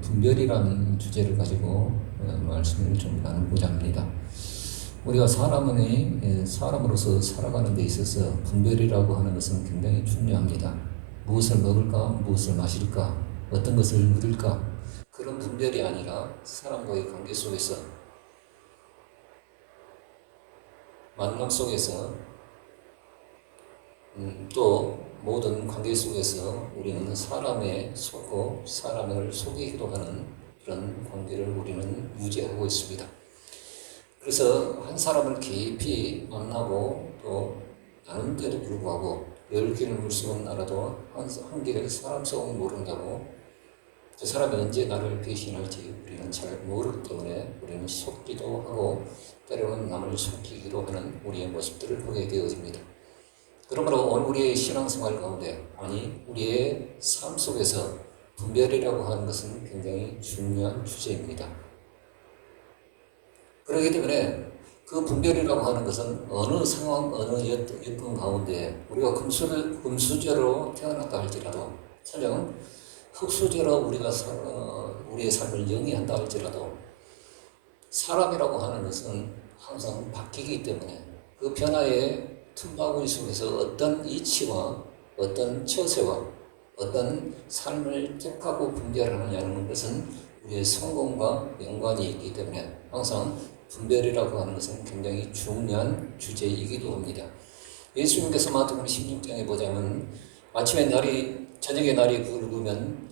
분별이라는 주제를 가지고 말씀을 좀 나누고자 합니다. 우리가 사람으로서 살아가는 데 있어서 분별이라고 하는 것은 굉장히 중요합니다. 무엇을 먹을까, 무엇을 마실까, 어떤 것을 누릴까, 그런 분별이 아니라 사람과의 관계 속에서, 만남 속에서, 또 모든 관계 속에서 우리는 사람에 속고 사람을 속이기도 하는 그런 관계를 우리는 유지하고 있습니다. 그래서 한 사람을 깊이 만나고 또 나눈데도 불구하고 10개를 물속은 알아도 한 개를 사람 속은 모른다고, 그 사람이 언제 나를 배신할지 우리는 잘 모르기 때문에 우리는 속기도 하고 때로는 남을 속이기도 하는 우리의 모습들을 보게 되어집니다. 그러므로 오늘 우리의 신앙생활 가운데, 아니 우리의 삶 속에서 분별이라고 하는 것은 굉장히 중요한 주제입니다. 그렇기 때문에 그 분별이라고 하는 것은 어느 상황, 어느 여건 가운데 우리가 금수저로 태어났다 할지라도, 설령 흙수저로 우리의 삶을 영위한다 할지라도, 사람이라고 하는 것은 항상 바뀌기 때문에 그 변화의 틈바구니 속에서 어떤 이치와 어떤 처세와 어떤 삶을 택하고 분별하느냐는 것은 우리의 성공과 연관이 있기 때문에 항상 분별이라고 하는 것은 굉장히 중요한 주제이기도 합니다. 예수님께서 마태복음 16장에 보자면 저녁에 날이 붉으면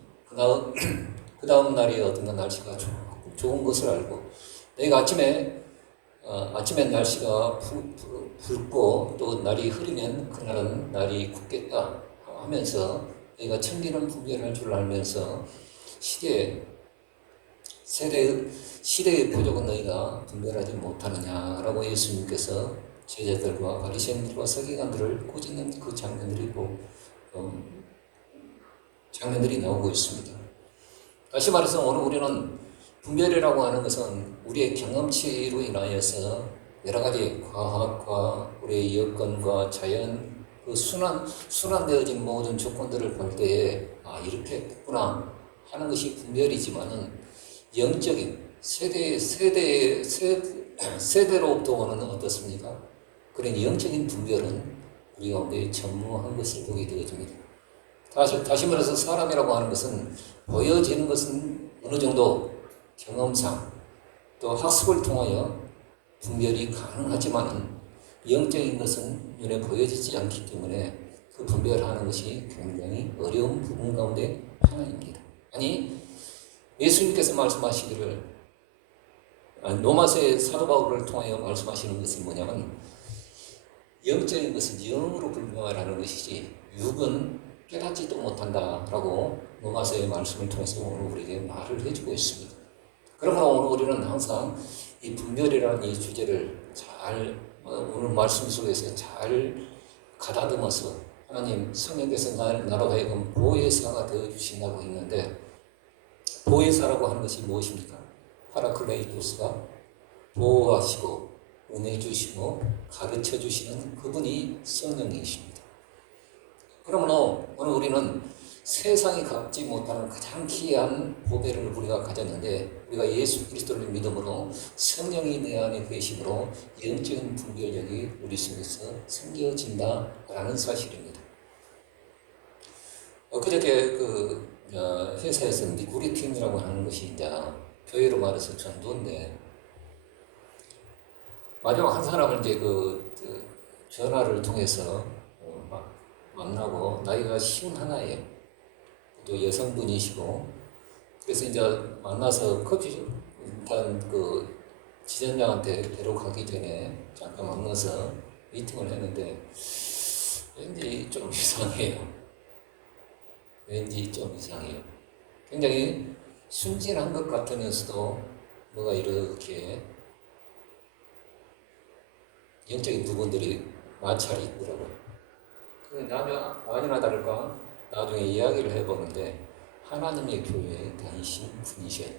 그 다음 날이 어떤가 날씨가 좋은 것을 알고, 내가 아침엔 날씨가 붉고 또 날이 흐리면 그날은 날이 굳겠다 하면서 너희가 천기는 분별할 줄 알면서 시대의 표적은 너희가 분별하지 못하느냐라고 예수님께서 제자들과 바리새인들과 서기관들을 꾸짖는 그 장면들이 나오고 있습니다. 다시 말해서 오늘 우리는 분별이라고 하는 것은 우리의 경험치로 인하여서 여러 가지 과학과 우리의 여건과 자연, 그 순환되어진 모든 조건들을 볼 때에 이렇게 됐구나 하는 것이 분별이지만은, 영적인 세대로부터 오는 어떻습니까? 그런 영적인 분별은 우리 가운데 전무한 것을 보게 되어집니다. 다시 말해서 사람이라고 하는 것은 보여지는 것은 어느 정도 경험상 또 학습을 통하여 분별이 가능하지만 영적인 것은 눈에 보여지지 않기 때문에 그 분별하는 것이 굉장히 어려운 부분 가운데 하나입니다. 아니, 예수님께서 말씀하시기를, 로마서의 사도 바울을 통하여 말씀하시는 것은 뭐냐면, 영적인 것은 영으로 불명하라는 것이지 육은 깨닫지도 못한다라고 로마서의 말씀을 통해서 오늘 우리에게 말을 해주고 있습니다. 그러므로 오늘 우리는 항상 이 분별이라는 이 주제를 오늘 말씀 속에서 잘 가다듬어서, 하나님 성령께서 나로 하여금 보혜사가 되어주신다고 했는데, 보혜사라고 하는 것이 무엇입니까? 파라클레이토스가 보호하시고 은혜 주시고 가르쳐 주시는 그분이 성령이십니다. 그러므로 오늘 우리는 세상이 갖지 못하는 가장 귀한 보배를 우리가 가졌는데, 우리가 예수 그리스도를 믿음으로 성령이 내 안에 계심으로 영적인 분별력이 우리 속에서 생겨진다라는 사실입니다. 엊그저께 회사에서 리크루팅이라고 하는 것이 이제 교회로 말해서 전도인데, 마지막 한 사람을 이제 전화를 통해서 만나고, 나이가 51이에요. 또 여성분이시고, 그래서 이제 만나서 일단 지점장한테 뵈러 가기 전에 잠깐 만나서 미팅을 했는데, 왠지 좀 이상해요. 굉장히 순진한 것 같으면서도 뭐가 이렇게 영적인 부분들이 마찰이 있더라고요. 아니나 다를까 나중에 이야기를 해보는데, 하나님의 교회에 다니시는 분이셔요.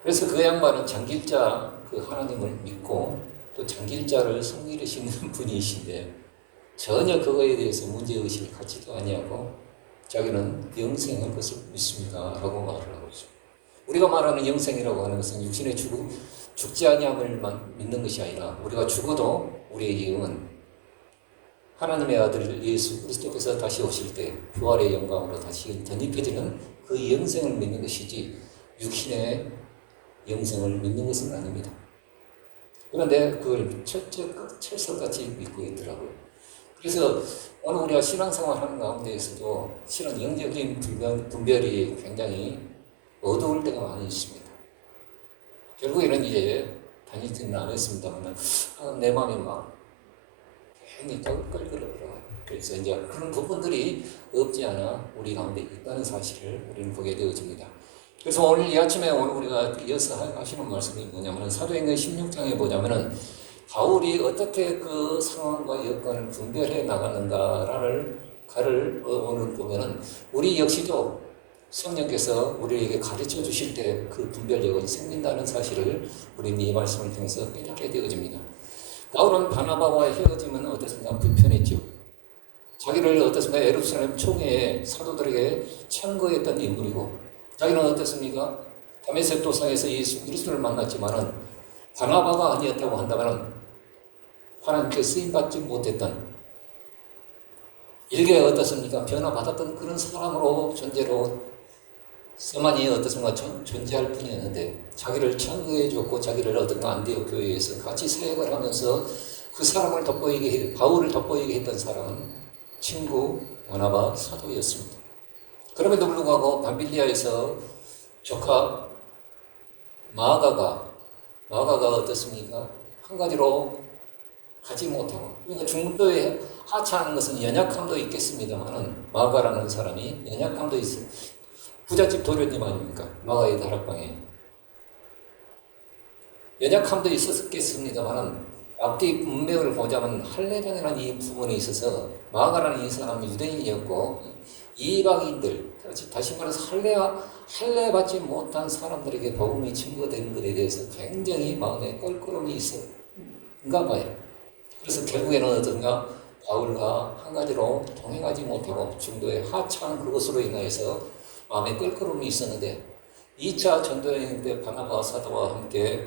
그래서 그 양반은 장길자 하나님을 믿고 또 장길자를 섬기시는 분이신데, 전혀 그거에 대해서 문제의식을 갖지도 아니하고 자기는 영생할 것을 믿습니다 라고 말을 하고 있습니다. 우리가 말하는 영생이라고 하는 것은 육신의 죽지 아니함을 믿는 것이 아니라 우리가 죽어도 우리의 영은 하나님의 아들 예수 그리스도께서 다시 오실 때 부활의 영광으로 다시 덧입혀지는 그 영생을 믿는 것이지 육신의 영생을 믿는 것은 아닙니다. 그런데 그걸 철석같이 믿고 있더라고요. 그래서 오늘 우리가 신앙생활 하는 가운데에서도 실은 영적인 분별이 굉장히 어두울 때가 많이 있습니다. 결국에는 이제 다니지는 않았습니다만 내 마음이 막 괜히 끌끌거려요. 그래서 이제 그런 부분들이 없지 않아 우리 가운데 있다는 사실을 우리는 보게 되어집니다. 그래서 오늘 이 아침에 오늘 우리가 이어서 하시는 말씀이 뭐냐면 사도행전 16장에 보자면은 바울이 어떻게 그 상황과 여건을 분별해 나가는가를 오늘 보면은 우리 역시도 성령께서 우리에게 가르쳐 주실 때 그 분별력이 생긴다는 사실을 우리는 이 말씀을 통해서 깨닫게 되어집니다. 바울은 바나바와 헤어지면 어떻습니까? 불편했죠. 자기를 어떻습니까? 예루살렘 총회에 사도들에게 청거했던 인물이고 자기는 어떻습니까? 다메섹 도상에서 예수 그리스도를 만났지만은 바나바가 아니었다고 한다면은 하나님께 쓰임받지 못했던 일개에 어떻습니까? 변화받았던 그런 사람으로 존재로 서만이 어떻습니까? 존재할 뿐이었는데 자기를 청구해줬고 자기를 어떤가 안디옥 교회에서 같이 사역을 하면서 그 사람을 바울을 돋보이게 했던 사람은 친구 바나바 사도였습니다. 그럼에도 불구하고 밤빌리아에서 조카 마가가 어떻습니까? 한 가지로 가지 못하고 그러니까 중도에 하차하는 것은 연약함도 있겠습니다만은 마가라는 사람이 연약함도 있어요. 부잣집 도련님 아닙니까? 마가의 다락방에 연약함도 있었겠습니다만은 앞뒤 문맥을 보자면 할례당이라는 이 부분에 있어서 마가라는 이 사람은 유대인이었고 이방인들 다시 말해서 할례받지 못한 사람들에게 복음이 증거되는 것에 대해서 굉장히 마음에 껄끄러움이 있었는가 봐요. 그래서 결국에는 어떤가 바울과 한 가지로 동행하지 못하고 중도에 하차한 그것으로 인하여서 마음에 껄끄러움이 있었는데 2차 전도여행 때 바나바 사도와 함께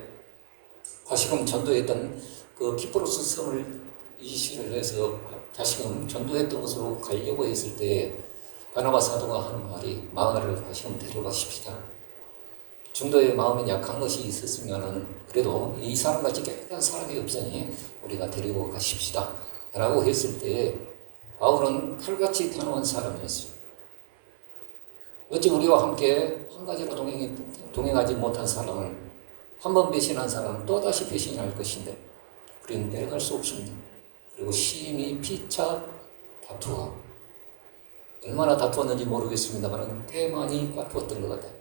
다시금 전도했던 그 키프로스 섬을 이시를 해서 다시금 전도했던 것으로 가려고 했을 때 바나바 사도가 하는 말이 마가를 다시금 데려가십시다. 중도에 마음에 약한 것이 있었으면은 그래도 이 사람같이 깨끗한 사람이 없으니 우리가 데리고 가십시다 라고 했을 때 바울은 칼같이 단호한 사람이었어요. 어찌 우리와 함께 한 가지로 동행하지 못한 사람을 한 번 배신한 사람은 또다시 배신할 것인데 우리는 내려갈 수 없습니다. 그리고 심히 피차 다투어 얼마나 다투었는지 모르겠습니다만 꽤 많이 다투었던 것 같아요.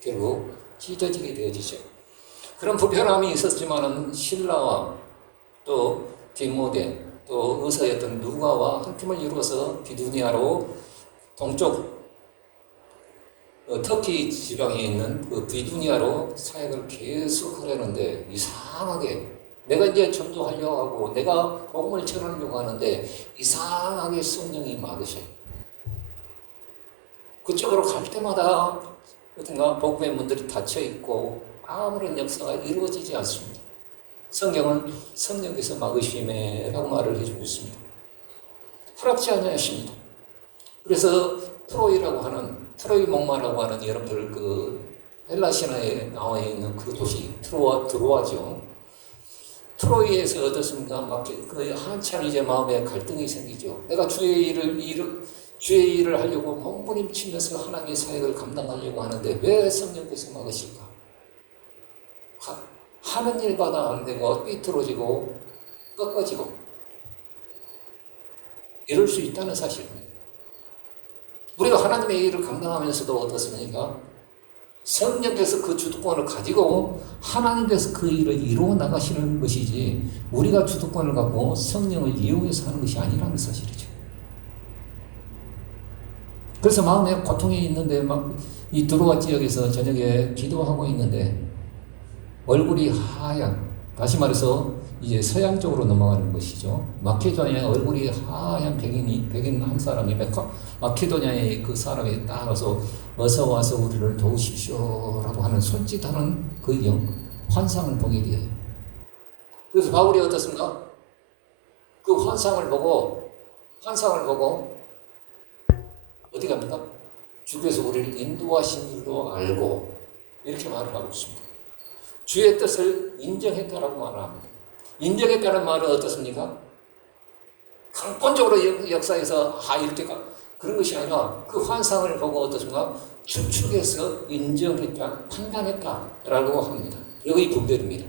결국 찢어지게 되어지죠. 그런 불편함이 있었지만은 신라와 또 디모데 또 의사였던 누가와 한 팀을 이루어서 비두니아로 동쪽 터키 지방에 있는 그 비두니아로 사역을 계속 하려는데 이상하게 내가 이제 전도하려고 하고 내가 복음을 전하려고 하는데 이상하게 성령이 막으셔요. 그쪽으로 갈 때마다 어떤가 복음의 문들이 닫혀 있고 아무런 역사가 이루어지지 않습니다. 성경은 성령께서 막으심에라고 말을 해주고 있습니다. 허락지 않으십니다. 그래서 트로이 목마라고 하는 여러분들 그 헬라 신화에 나와 있는 그 도시 드로아죠. 트로이에서 어떻습니까? 막 그 한참 이제 마음에 갈등이 생기죠. 내가 주의 일을 하려고 몸부림치면서 하나님의 사역을 감당하려고 하는데 왜 성령께서 막으실까? 하는 일마다 안 되고 삐뚤어지고 꺾어지고 이럴 수 있다는 사실입니다. 우리가 하나님의 일을 감당하면서도 어떻습니까? 성령께서 그 주도권을 가지고 하나님께서 그 일을 이루어 나가시는 것이지 우리가 주도권을 갖고 성령을 이용해서 하는 것이 아니라는 사실이죠. 그래서 마음에 고통이 있는데 막 이 드로아 지역에서 저녁에 기도하고 있는데 얼굴이 하얀, 다시 말해서 이제 서양 쪽으로 넘어가는 것이죠. 마케도니아 얼굴이 하얀 백인 한 사람이 마케도니아의 그 사람이 따라서 어서 와서 우리를 도우십시오라고 하는 손짓하는 그 환상을 보게 돼요. 그래서 바울이 어떻습니까? 그 환상을 보고 어디 갑니까? 주께서 우리를 인도하신 줄로 알고 이렇게 말을 하고 있습니다. 주의 뜻을 인정했다라고 말을 합니다. 인정했다는 말은 어떻습니까? 강권적으로 역사에서 이렇게 그런 것이 아니라 그 환상을 보고 어떻습니까? 추측해서 인정했다, 판단했다라고 합니다. 여기 분별입니다.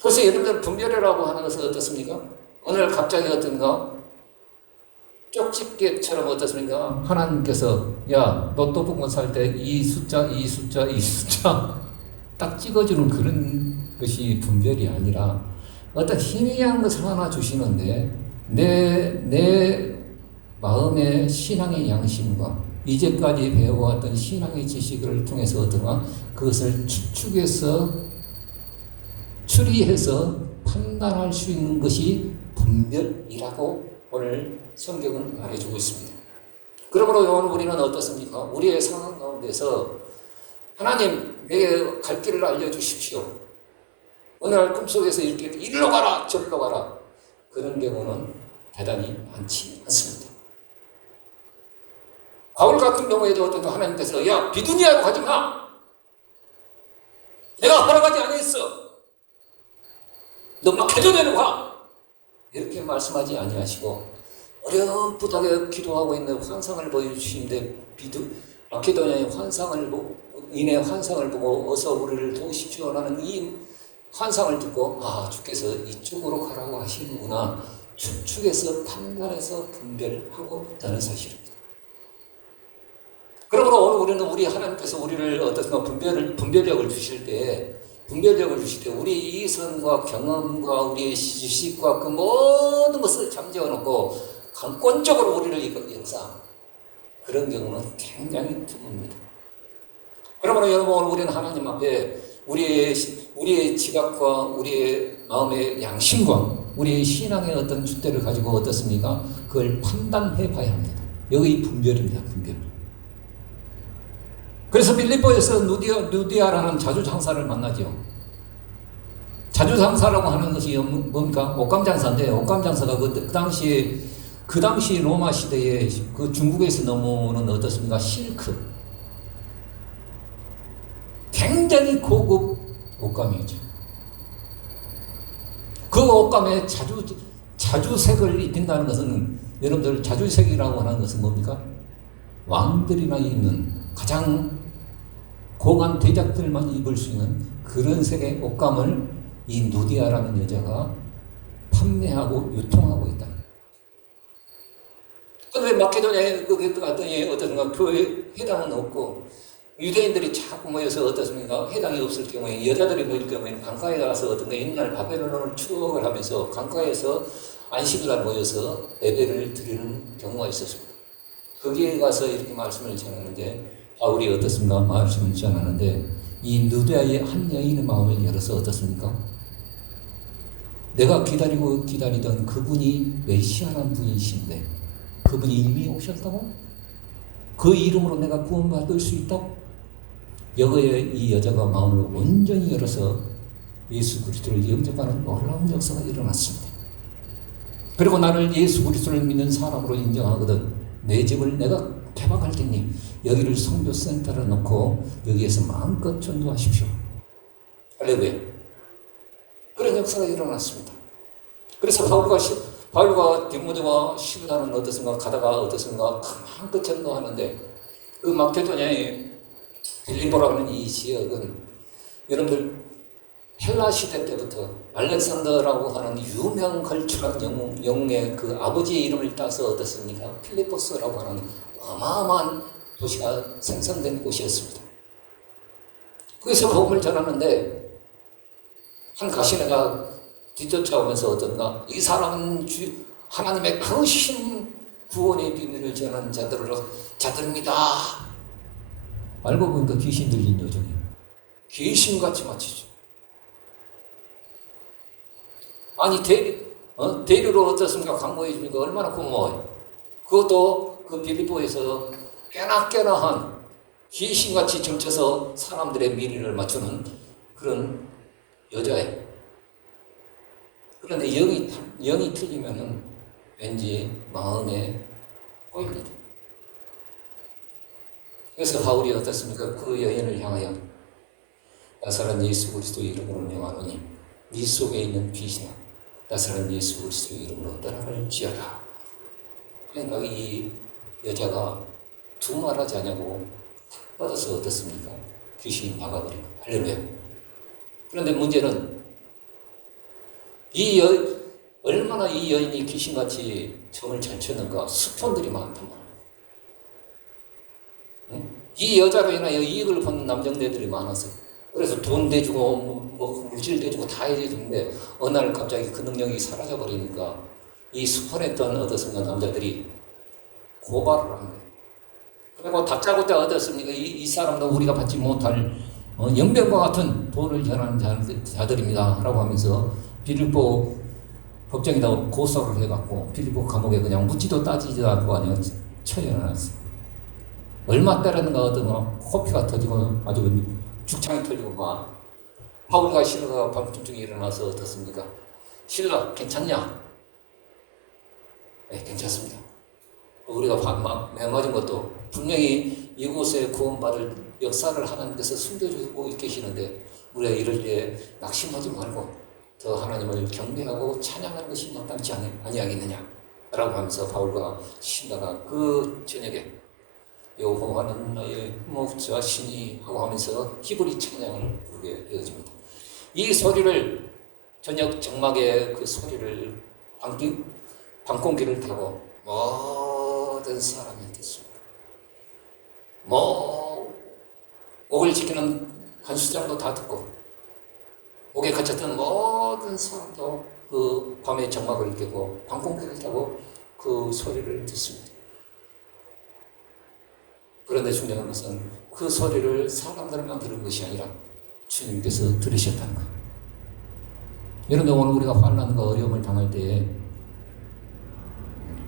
그래서 여러분들 분별이라고 하는 것은 어떻습니까? 오늘 갑자기 어떤가? 쪽집게처럼 어떻습니까? 하나님께서 야, 너 떡볶이 살 때 이 숫자 딱 찍어주는 그런 것이 분별이 아니라 어떤 희미한 것을 하나 주시는데 내 마음의 신앙의 양심과 이제까지 배워왔던 신앙의 지식을 통해서 어떤가? 그것을 추리해서 판단할 수 있는 것이 분별이라고 오늘 성경은 말해주고 있습니다. 그러므로 오늘 우리는 어떻습니까? 우리의 상황 가운데서 하나님 내게 갈 길을 알려주십시오. 오늘 꿈속에서 이렇게 일로 가라 저리로 가라 그런 경우는 대단히 많지 않습니다. 바울 같은 경우에도 어떤 하나님께서 야 비두니아로 가지 마. 내가 허락하지 않았어. 너 마케도니아로 가. 이렇게 말씀하지 아니하시고 어렴풋하게 기도하고 있는 환상을 보여주시는데 마케도니아의 환상을 보고 어서 우리를 도우십시오라는 이 환상을 듣고 주께서 이쪽으로 가라고 하시는구나 추측해서 판단해서 분별하고 있다는 사실입니다. 그러므로 오늘 우리는 우리 하나님께서 우리를 어떤 분별력을 주실 때 우리 이성과 경험과 우리의 지식과 그 모든 것을 잠재워 놓고 강권적으로 우리를 역사하는 그런 경우는 굉장히 드뭅니다. 그러므로 여러분 오늘 우리는 하나님 앞에 우리의 지각과 우리의 마음의 양심과 우리의 신앙의 어떤 줏대를 가지고 어떻습니까? 그걸 판단해 봐야 합니다. 여기 분별입니다. 분별. 그래서 빌립보에서 누디아라는 자주장사를 만나죠. 자주장사라고 하는 것이 뭡니까? 옷감장사인데 옷감장사가 그 당시 로마 시대에 그 중국에서 넘어오는 어떻습니까? 실크. 굉장히 고급 옷감이죠. 그 옷감에 자주색을 입힌다는 것은 여러분들 자주색이라고 하는 것은 뭡니까? 왕들이나 입는 가장 고관 대작들만 입을 수 있는 그런 색의 옷감을 이 누디아라는 여자가 판매하고 유통하고 있다. 그런데 마케도니아에 갔더니 어떻습니까? 교회 회당은 없고 유대인들이 자꾸 모여서 어떻습니까? 회당이 없을 경우에 여자들이 모일 경우에는 강가에 가서 어떤가 옛날 바벨론을 추억을 하면서 강가에서 안식일날 모여서 예배를 드리는 경우가 있었습니다. 거기에 가서 이렇게 말씀을 전하는데 바울이 어떻습니까? 말씀을 전하는데 이 누디아의 한 여인의 마음을 열어서 어떻습니까? 내가 기다리던 그분이 메시아라는 분이신데 그분이 이미 오셨다고? 그 이름으로 내가 구원받을 수 있다고? 여기에 이 여자가 마음을 온전히 열어서 예수 그리스도를 영접하는 놀라운 역사가 일어났습니다. 그리고 나를 예수 그리스도를 믿는 사람으로 인정하거든 내 집을 내가 개방할 테니 여기를 선교센터로 놓고 여기에서 마음껏 전도하십시오. 할렐루야. 그런 역사가 일어났습니다. 그래서 바울과 디모데와 시라는 어떻습니까? 가다가 어떻습니까? 마음껏 전도하는데 그 마케도니아의 빌립보라고 하는 이 지역은 여러분들 헬라 시대 때부터 알렉산더라고 하는 유명 걸출한 영웅의 그 아버지의 이름을 따서 어떻습니까? 필리포스라고 하는 어마어마한 도시가 생성된 곳이었습니다. 거기서 복음을 전하는데 한 가시네가 뒤쫓아오면서 어떤가 이 사람은 하나님의 크신 구원의 비밀을 전하는 자들입니다. 알고 보니까 귀신 들린 요정이에요. 귀신같이 마치죠. 아니 대리로 어떻습니까? 광고해 주니까 얼마나 고마워요. 그것도 그 빌립보에서 꽤나한 귀신같이 점쳐서 사람들의 미래를 맞추는 그런 여자예요. 그런데 영이 틀리면은 왠지 마음에 꼬입니다. 그래서 바울이 어떻습니까? 그 여인을 향하여 나사렛 예수 그리스도의 이름으로 명하노니 네 속에 있는 귀신아 나사렛 예수 그리스도의 이름으로 떠나갈지어다. 그러니까 이 여자가 두말하지 않냐고 받아서 어떻습니까? 귀신이 나가버리고 할렐루야. 그런데 문제는 얼마나 이 여인이 귀신같이 점을 잘 쳤는가. 스폰들이 많단 말이에요. 응? 이 여자로 인하여 이익을 본 남정네들이 많았어요. 그래서 돈 대주고 뭐 물질 대주고 다 해주는데 어느 날 갑자기 그 능력이 사라져 버리니까 이 스폰했던 어떻습니까? 남자들이 고발을 한 거예요. 그리고 다짜고짜 어떻습니까? 이 사람도 우리가 받지 못할 연병과 같은 돈을 전하는 자들입니다. 라고 하면서 빌립보 법정에다 고소를 해갖고 빌립보 감옥에 그냥 묻지도 따지지도 않고 그냥 처해놨어요. 얼마 때렸는가 하더니 코피가 터지고 아주 죽창이 터지고 막 바울과 실라가 밤중에 일어나서 어떻습니까? 실라 괜찮냐? 네, 괜찮습니다. 우리가 막 매맞은 것도 분명히 이곳에 구원받을 역사를 하나님께서 숨겨주고 계시는데 우리가 이럴 때 낙심하지 말고 더 하나님을 경배하고 찬양하는 것이 마땅치 아니하겠느냐 라고 하면서 바울과 신라가 그 저녁에 여호와는 나의 목자시니 하고 하면서 히브리 찬양을 부르게 되어집니다. 이 소리를 저녁 정막의 그 소리를 방공기를 타고 모든 사람이 듣습니다. 옥을 지키는 간수장도 다 듣고 옥에 갇혔던 모든 사람도 그 밤의 정막을 깨고 방공기를 타고 그 소리를 듣습니다. 그런데 중요한 것은 그 소리를 사람들만 들은 것이 아니라 주님께서 들으셨다는 거예요. 여러분, 오늘 우리가 환난과 어려움을 당할 때에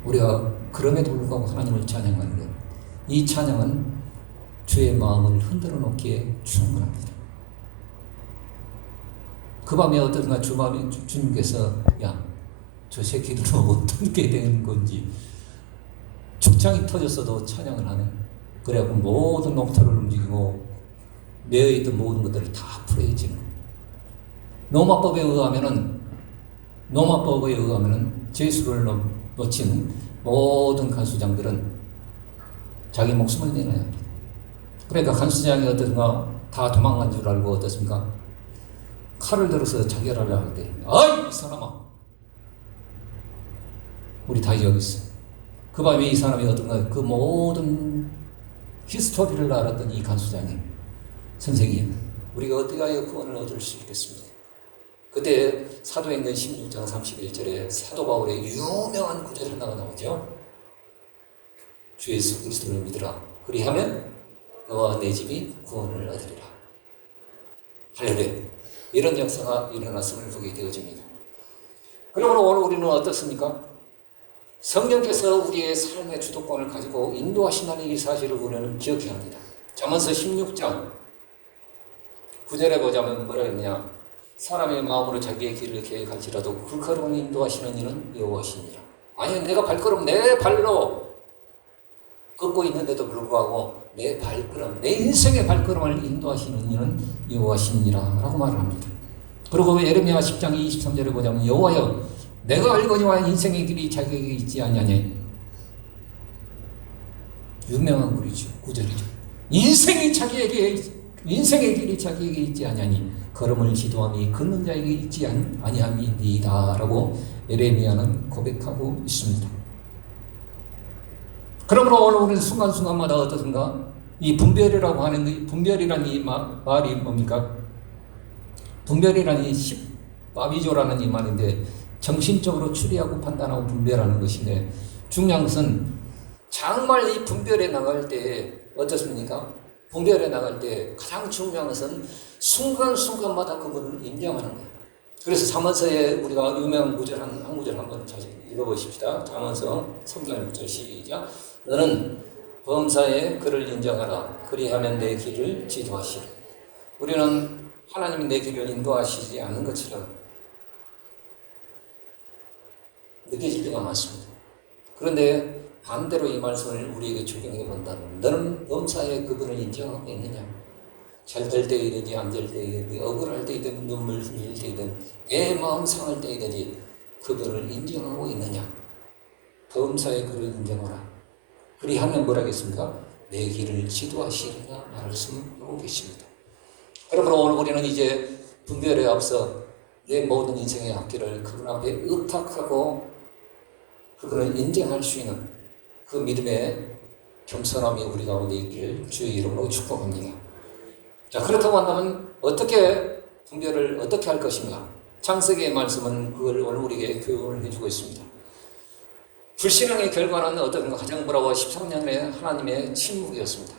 우리가 그럼에도 불구하고 하나님을 찬양하는 것, 이 찬양은 주의 마음을 흔들어 놓기에 충분합니다. 그 밤에 어떤가 주님께서 저 새끼들은 어떻게 된 건지 죽창이 터졌어도 찬양을 하네. 그래갖고 모든 농토를 움직이고 매어있던 모든 것들을 다 풀어헤치는 거예요. 로마법에 의하면은 죄수를 놓친 모든 간수장들은 자기 목숨을 내놔야 합니다. 그러니까 간수장이 어떤가 다 도망간 줄 알고 어떻습니까? 칼을 들어서 자결하려 할 때, 아이 이 사람아, 우리 다 여기 있어. 그 밤에 이 사람이 어떤가 그 모든 히스토리를 알았던 이 간수장이, 선생님, 우리가 어떻게 하여 구원을 얻을 수 있겠습니까? 그때 사도행전 16장 31절에 사도 바울의 유명한 구절 하나가 나오죠. 주 예수 그리스도를 믿으라. 그리하면 너와 내 집이 구원을 얻으리라. 할렐루야. 이런 역사가 일어났음을 보게 되어집니다. 그러므로 오늘 우리는 어떻습니까? 성령께서 우리의 삶의 주도권을 가지고 인도하신다는 이 사실을 우리는 기억해야 합니다. 잠언서 16장 9절에 보자면 뭐라 했느냐? 사람의 마음으로 자기의 길을 계획할지라도 그 걸음을 인도하시는 이는 여호와시니라. 아니, 내가 발걸음 내 발로 걷고 있는데도 불구하고 내 발걸음, 내 인생의 발걸음을 인도하시는 이는 여호와시니라 라고 말을 합니다. 그리고 예레미야 10장 23절에 보자면 여호와여 내가 알거니와 인생의 길이 자기에게 있지 아니하니. 유명한 구절이죠. 인생의 길이 자기에게 있지 아니하니 걸음을 지도함이 걷는 자에게 있지 아니함이니이다 라고 예레미야는 고백하고 있습니다. 그러므로 오늘 우리는 순간순간마다 어떻든가 이 분별이라고 하는, 분별이라는 이 말이 뭡니까? 분별이라는 이 십바비조라는 이 말인데 정신적으로 추리하고 판단하고 분별하는 것인데 중요한 것은 정말 이 분별에 나갈 때 어떻습니까? 분별에 나갈 때 가장 중요한 것은 순간순간마다 그분을 인정하는 거예요. 그래서 잠언서에 우리가 유명한 구절 한 구절 한번 다시 읽어보십시다. 잠언서 3장 6절 시작. 너는 범사에 그를 인정하라. 그리하면 내 길을 지도하시리. 우리는 하나님이 내 길을 인도하시지 않는 것처럼 느껴질 때가 많습니다. 그런데 반대로 이 말씀을 우리에게 적용해 본다면 너는 범사에 그분을 인정하고 있느냐? 잘 될 때이든지 안 될 때이든지 억울할 때이든 눈물 흘릴 때이든 내 마음 상할 때이든지 그분을 인정하고 있느냐? 범사에 그를 인정하라. 그리하면 뭐라겠습니까? 내 길을 지도하시리라 말씀하고 계십니다. 여러분, 오늘 우리는 이제 분별에 앞서 내 모든 인생의 앞길을 그분 앞에 의탁하고 그분을 인정할 수 있는 그 믿음의 겸손함이 우리 가운데 있기를 주의 이름으로 축복합니다. 자, 그렇다고 한다면 어떻게 분별을 어떻게 할 것인가? 창세기의 말씀은 그걸 오늘 우리에게 교훈을 해주고 있습니다. 불신앙의 결과는 어떤가? 가장 뭐라고 13년의 하나님의 침묵이었습니다.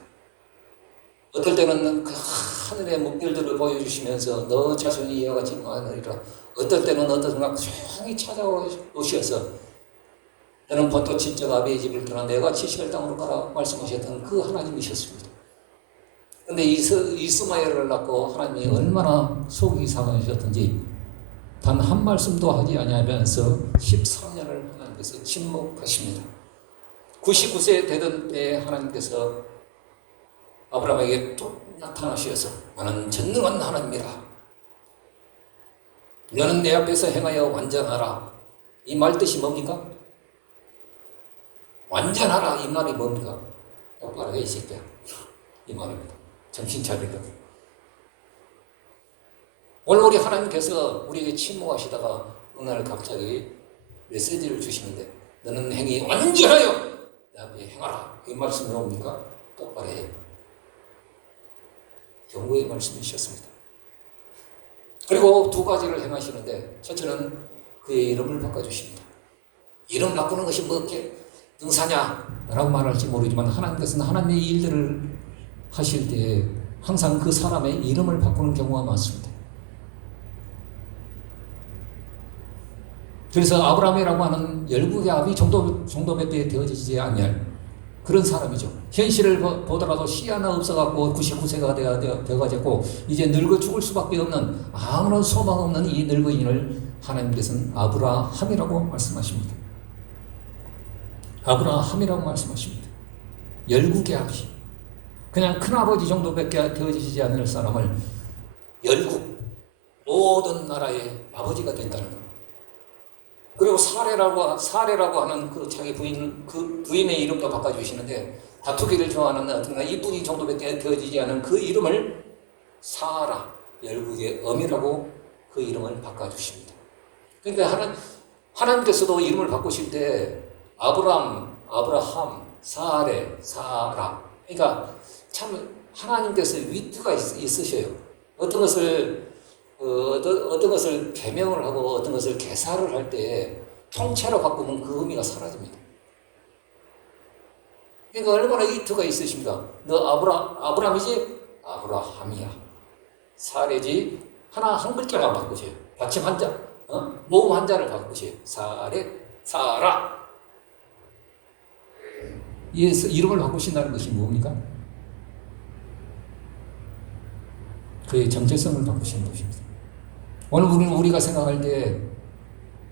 어떨 때는 그 하늘의 물결들을 보여주시면서 너 자손이 이와 같이 많으리라. 어떨 때는 어떤가 조용히 찾아오셔서 너는 본토 친척 아비의 집을 떠나 내가 지시할 땅으로 가라 말씀하셨던 그 하나님이셨습니다. 그런데 이스마엘을 낳고 하나님이 얼마나 속이 상하셨던지 단 한 말씀도 하지 아니하면서 13년을 하나님께서 침묵하십니다. 99세 되던 때에 하나님께서 아브라함에게 또 나타나셔서 나는 전능한 하나님이라. 너는 내 앞에서 행하여 완전하라. 이 말 뜻이 뭡니까? 완전하라 이 말이 뭡니까? 똑바로 해 이 새끼야. 이 말입니다. 정신 차리라. 오늘 우리 하나님께서 우리에게 침묵하시다가 어느 날 갑자기 메시지를 주시는데 너는 행위 완전하여 내 앞에 행하라. 이 말씀이 뭡니까? 똑바로 해. 경고의 말씀이셨습니다. 그리고 두 가지를 행하시는데 첫째는 그의 이름을 바꿔주십니다. 이름 바꾸는 것이 뭐 이렇게 능사냐라고 말할지 모르지만 하나님께서는 하나님의 일들을 하실 때 항상 그 사람의 이름을 바꾸는 경우가 많습니다. 그래서 아브라함이라고 하는 열국의 아비 정도밖에 되어지지 않냐는 그런 사람이죠. 현실을 보더라도 씨 하나 없어갖고 99세가 되어가지고 이제 늙어 죽을 수밖에 없는 아무런 소망 없는 이 늙은이를 하나님께서는 아브라함이라고 말씀하십니다. 아브라함이라고 말씀하십니다. 열국의 아비. 그냥 큰아버지 정도밖에 되어지지 않을 사람을 열국, 모든 나라의 아버지가 된다는 것. 그리고 사례라고 하는 그 자기 부인의 이름도 바꿔주시는데 다투기를 좋아하는 어떤 이쁜이 정도밖에 되어지지 않은 그 이름을 사라, 열국의 어미라고 그 이름을 바꿔주십니다. 그러니까 하나님께서도 이름을 바꾸실 때 아브라함, 사레, 사라. 그러니까 참 하나님께서 위트가 있으셔요. 어떤 것을 개명을 하고 어떤 것을 개사를 할 때 통째로 바꾸면 그 의미가 사라집니다. 그러니까 얼마나 위트가 있으십니까? 너 아브라함이지? 아브라함이야. 사레지? 한 글자만 바꾸세요. 받침 한자, 모음 한자를 바꾸세요. 사레, 사라. 이름을 바꾸신다는 것이 뭡니까? 그의 정체성을 바꾸시는 것입니다. 오늘 우리가 생각할 때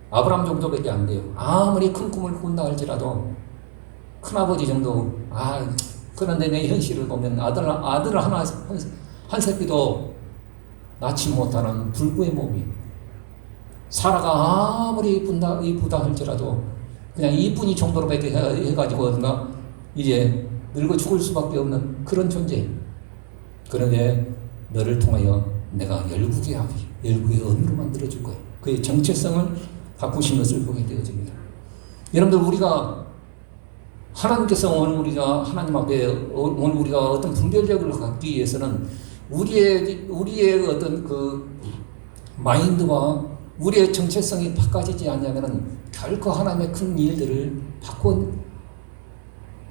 아브라함 정도밖에 안 돼요. 아무리 큰 꿈을 꾼다 할지라도 큰아버지 정도, 그런데 내 현실을 보면 아들 한 새끼도 낳지 못하는 불구의 몸이, 사라가 아무리 이쁘다 할지라도 그냥 이쁜이 정도로밖에 해가지고 어딘가 이제 늙어 죽을 수밖에 없는 그런 존재. 그런데 너를 통하여 내가 열국의 아비, 열국의 어미로 만들어줄 거야. 그의 정체성을 바꾸신 것을 보게 되어집니다. 여러분들, 우리가 하나님께서 오늘 우리가 하나님 앞에 오늘 우리가 어떤 분별력을 갖기 위해서는 우리의 어떤 그 마인드와 우리의 정체성이 바꿔지지 않냐면은 결코 하나님의 큰 일들을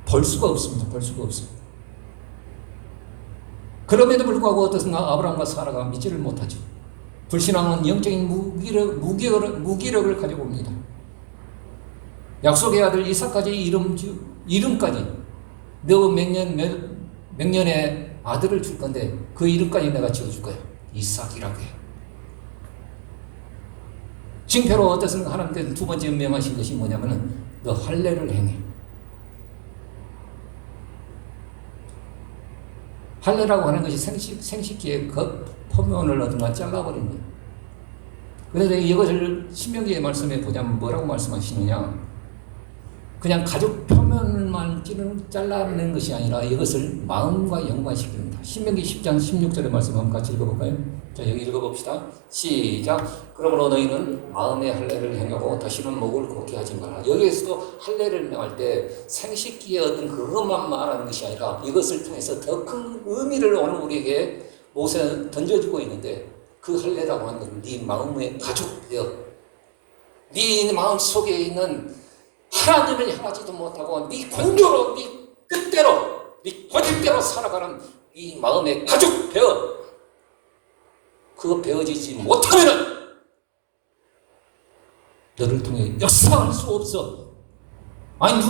볼 수가 없습니다. 볼 수가 없습니다. 그럼에도 불구하고 어떻습니까? 아브라함과 사라가 믿지를 못하죠. 불신앙은 영적인 무기력을 가지고 옵니다. 약속의 아들 이삭까지 이름까지 너 몇 년의 아들을 줄 건데 그 이름까지 내가 지어줄 거야. 이삭이라고 해. 징표로 어떻든 하나님께서 두 번째 명하신 것이 뭐냐면은 너 할례를 행해. 할례라고 하는 것이 생식기의 그 표면을 어딘가 잘라버린 거예요. 그래서 이것을 신명기의 말씀에 보자면 뭐라고 말씀하시느냐? 그냥 가죽 표면만 잘라내는 것이 아니라 이것을 마음과 연관시킵니다. 신명기 10장 16절의 말씀 한번 같이 읽어볼까요? 자, 여기 읽어봅시다. 시작. 그러므로 너희는 마음의 할례를 행하고 다시는 목을 곱게 하지 마라. 여기에서도 할례를 명할 때 생식기의 어떤 그것만 말하는 것이 아니라 이것을 통해서 더 큰 의미를 오늘 우리에게 모세는 던져주고 있는데 그 할례라고 하는 것은 네 마음의 가죽되어 네 마음 속에 있는 하나님을 향하지도 못하고 네 공교로 네 뜻대로 네 고집대로 살아가는 이 마음의 가죽되어 그거 배워지지 못하면은 너를 통해 역사할 수 없어. 아니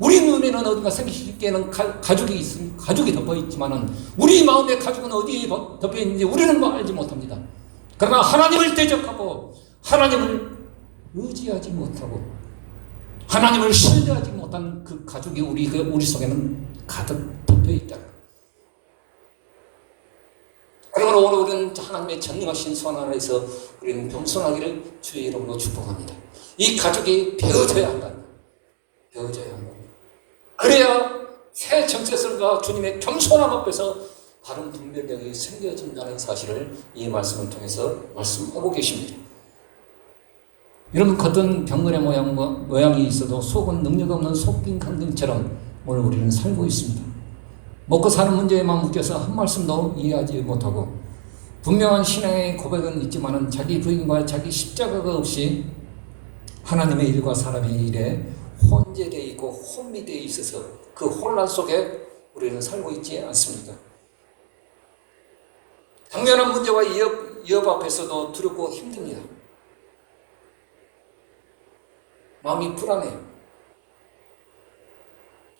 우리 눈에는 어딘가 생식기에는 가죽이 덮어 있지만은 우리 마음의 가죽은 어디에 덮여 있는지 우리는 알지 못합니다. 그러나 하나님을 대적하고 하나님을 의지하지 못하고 하나님을 신뢰하지 못한 그 가죽이 우리 속에는 가득 덮여 있다. 그러므로 오늘 우리는 하나님의 전능하신 손 안에서 우리는 겸손하기를 주의 이름으로 축복합니다. 이 가죽이 베어져야 한다. 배워져야 합니다. 그래야 새 정체성과 주님의 겸손함 앞에서 바른 분별력이 생겨진다는 사실을 이 말씀을 통해서 말씀하고 계십니다. 여러분 겉은 병건의 모양이 있어도 속은 능력 없는 속빈 강등처럼 오늘 우리는 살고 있습니다. 먹고 사는 문제에만 묶여서 한 말씀도 이해하지 못하고 분명한 신앙의 고백은 있지만 자기 부인과 자기 십자가가 없이 하나님의 일과 사람의 일에 혼재되어 있고 혼미되어 있어서 그 혼란 속에 우리는 살고 있지 않습니까? 당면한 문제와 위협 앞에서도 두렵고 힘듭니다. 마음이 불안해요.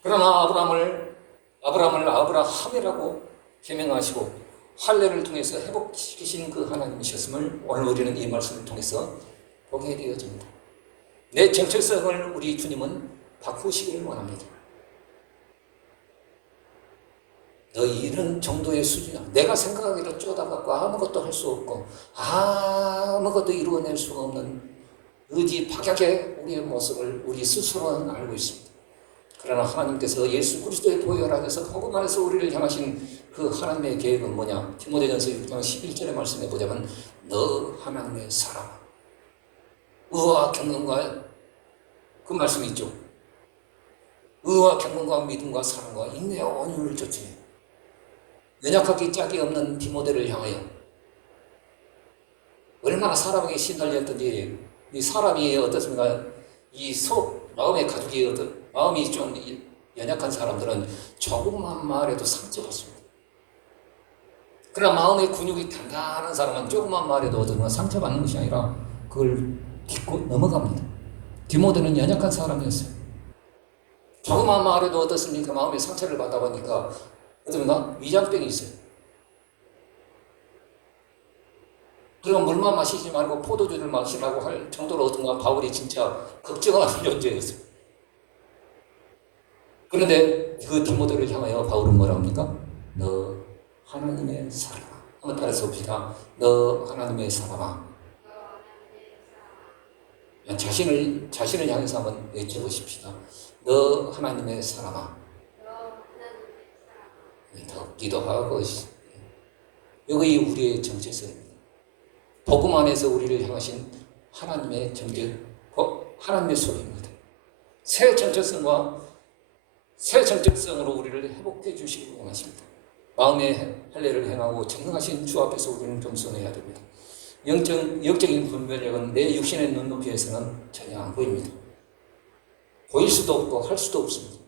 그러나 아브라함을 아브라함이라고 개명하시고 할례를 통해서 회복시키신 그 하나님이셨음을 오늘 우리는 이 말씀을 통해서 보게 되어집니다. 내 정체성을 우리 주님은 바꾸시기를 원합니다. 너 이런 정도의 수준이야. 내가 생각하기로 쪼다갖고 아무것도 할 수 없고 아무것도 이루어낼 수가 없는 의지 박약의 우리의 모습을 우리 스스로는 알고 있습니다. 그러나 하나님께서 예수 그리스도의 보혈 안에서 복음 안에서 우리를 향하신 그 하나님의 계획은 뭐냐? 디모데전서 6장 11절의 말씀에 보자면 너 하나님의 사람 의와 경건과 그 말씀이 있죠. 의와 경건과 믿음과 사랑과 인내와 온유를 쫓으며 연약하기 짝이 없는 디모데를 향하여 얼마나 사람에게 신달렸던지 이 사람이 어떻습니까? 이 속 마음의 가죽이 마음이 좀 연약한 사람들은 조금만 말해도 상처받습니다. 그러나 마음의 근육이 단단한 사람은 조금만 말해도 상처받는 것이 아니라 그걸 딛고 넘어갑니다. 디모데는 연약한 사람이었어요. 조금만 말해도 어떻습니까? 마음의 상처를 받다 보니까 어떻습니까? 위장병이 있어요. 그러면 물만 마시지 말고 포도주를 마시라고 할 정도로 어떤가 바울이 진짜 걱정하는 존재였어요. 그런데 그 디모데를 향하여 바울은 뭐라 합니까? 너 하나님의 사람아. 한번 따라서 봅시다. 너 하나님의 사람아. 자신을 향해서 한번 외쳐보십시다. 너 하나님의 사람아. 덥기도 하고 여기 우리의 정체성입니다. 복음 안에서 우리를 향하신 하나님의 하나님의 소리입니다. 새 정체성으로 우리를 회복해 주시기 원하십니다. 마음의 할례를 행하고 정당하신 주 앞에서 우리는 겸손해야 됩니다. 영적인 분별력은 내 육신의 눈높이에서는 전혀 안 보입니다. 보일 수도 없고 할 수도 없습니다.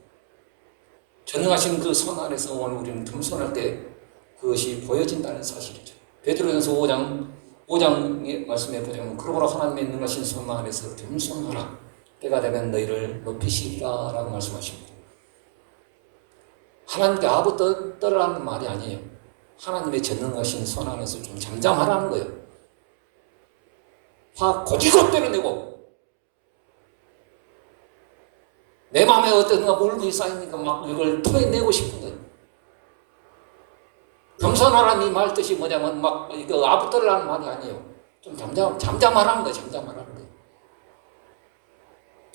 전능하신 그 손 안에서 오늘 우리는 겸손할 때 그것이 보여진다는 사실이죠. 베드로전서 5장 5장 말씀해 보자면 그러므로 하나님의 능하신 손 안에서 겸손하라. 때가 되면 너희를 높이시리라 라고 말씀하십니다. 하나님께 아부 떨으라는 말이 아니에요. 하나님의 전능하신 손 안에서 좀 잠잠하라는 거예요. 화 고지고 때려내고 내 마음에 어떤 물이 쌓이니까 막 이걸 토해내고 싶은 거예요. 겸손하라는 이 말 뜻이 뭐냐면 막 이거 아부 떨으라는 말이 아니에요. 좀 잠잠하라는 거예요. 잠잠하라는 거예요.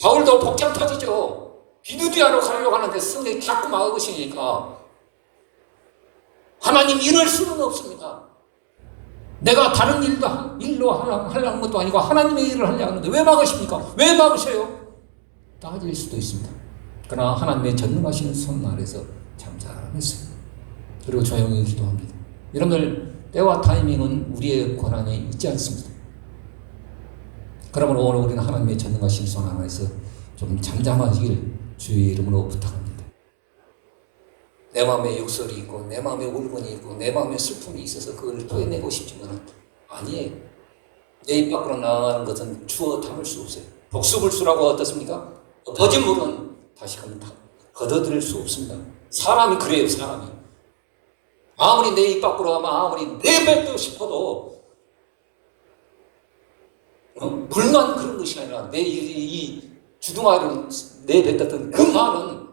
바울도 복장 터지죠. 비두디아로 가려고 하는데 성경이 자꾸 막으시니까 하나님 이럴 수는 없습니다. 내가 다른 일로 하려는 것도 아니고 하나님의 일을 하려고 하는데 왜 막으십니까? 왜 막으셔요? 따질 수도 있습니다. 그러나 하나님의 전능하신 손 아래서 잠잠했어요. 그리고 조용히 기도합니다. 여러분들 때와 타이밍은 우리의 권한에 있지 않습니다. 그러므로 오늘 우리는 하나님의 전능하신 손 안에서 좀 잠잠하시길 주의 이름으로 부탁합니다. 내 마음에 욕설이 있고 내 마음에 울분이 있고 내 마음에 슬픔이 있어서 그걸 토해내고 싶지만 아니에요. 내 입 밖으로 나가는 것은 주워 담을 수 없어요. 복수불수라고 어떻습니까? 엎어진 물은 다시금 걷어들일 수 없습니다. 사람이 그래요. 사람이 아무리 내 입 밖으로 가면 아무리 내뱉고 싶어도 물만 그런 것이 아니라 내 이 주둥아리로 내뱉었던 그 말은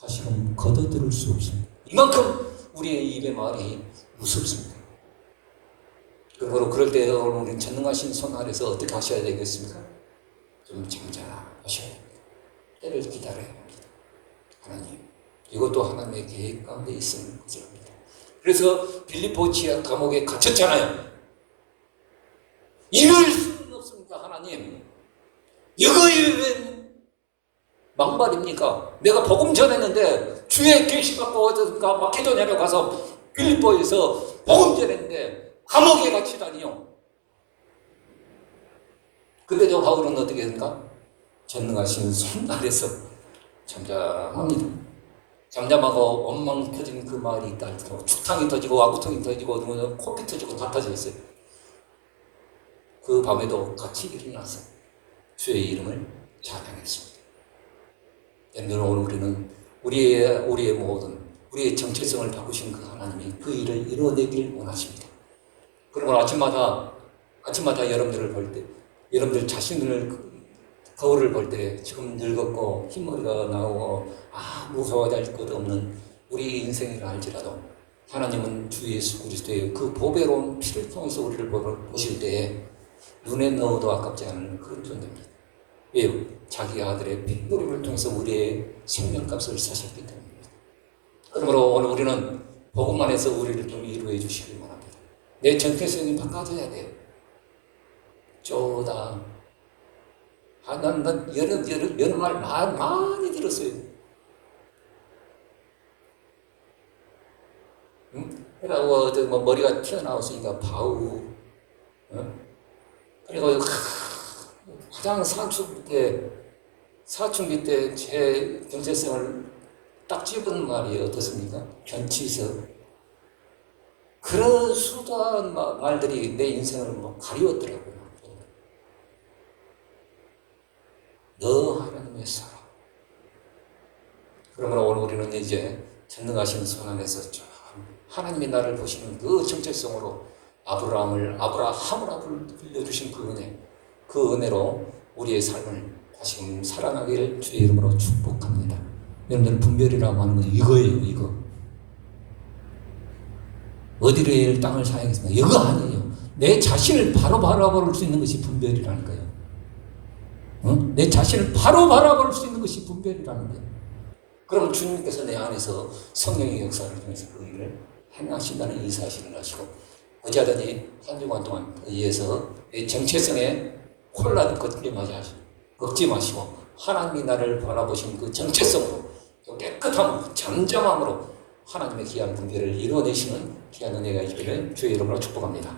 다시금 걷어들일 수 없습니다. 이만큼 우리의 입의 말이 무섭습니다. 그러므로 그럴 때 우리는 전능하신 손 아래서 어떻게 하셔야 되겠습니까? 좀 잠잠하셔야 됩니다. 때를 기다려야 합니다. 하나님, 이것도 하나님의 계획 가운데 있음을 고백합니다. 그래서 빌립보 지하 감옥에 갇혔잖아요. 이럴 수는 없습니다. 하나님, 이거에 왜 막말입니까? 내가 복음 전했는데 주의 계시 갖고 어디가 마케도냐로 가서 빌립보에서 복음 전했는데 감옥에 갇히다니요. 근데도 바울은 어떻게 했는가? 전능하신 손 아래서 잠잠합니다. 잠잠하고 엉망 터진 그 말이 있다 할지라도 축탕이 터지고 아구통이 터지고 코피 터지고 다 터져 있어요. 그 밤에도 같이 일어나서 주의 이름을 찬양했습니다. 여러분, 오늘 우리는 우리의 모든 우리의 정체성을 바꾸신 그 하나님이 그 일을 이루어내길 원하십니다. 그러므로 아침마다 여러분들을 볼 때, 여러분들 자신을 거울을 볼 때 지금 늙었고 흰머리가 나오고 무서워할 것 없는 우리 인생이라 할지라도 하나님은 주 예수 그리스도의 그 보배로운 피를 통해서 우리를 보실 때에 눈에 넣어도 아깝지 않은 그런 존재입니다. 왜요? 자기 아들의 핏부림을 통해서 우리의 생명값을 사셨기 때문입니다. 그러므로 오늘 우리는 복음 안에서 우리를 좀 이루어 주시길 원합니다. 내 정체성이 바꿔져야 돼요. 쪼다. 난 여러 말 많이 들었어요. 응? 그러고 머리가 튀어나왔으니까 바우. 응? 그리고 가장 사춘기 때 제 정체성을 딱 집은 말이 어떻습니까? 견치서. 그런 수다한 말들이 내 인생을 가리웠더라고요. 너 하나님의 사람. 그러므로 오늘 우리는 이제 전능하신 손 안에서 좀 하나님이 나를 보시는 그 정체성으로 아브라함을 빌려주신 그 은혜, 그 은혜로 우리의 삶을 다시금 살아나기를 주의 이름으로 축복합니다. 여러분들 분별이라고 하는 건 이거예요. 이거. 어디를 땅을 사야겠습니까? 이거 아니에요. 내 자신을 바로 바라볼 수 있는 것이 분별이라는 거예요. 내 자신을 바로 바라볼 수 있는 것이 분별이라는 거예요. 그럼 주님께서 내 안에서 성령의 역사를 통해서 그 일을 행하신다는 이 사실을 아시고 어찌하든지 한 주간 동안 의해서 내 정체성에 콜라도 걷지 마시고 하나님이 나를 바라보신 그 정체성으로 또 깨끗함, 잠잠함으로 하나님의 귀한 분별을 이루어내시는 귀한 은혜가 있기를 주의 이름으로 축복합니다.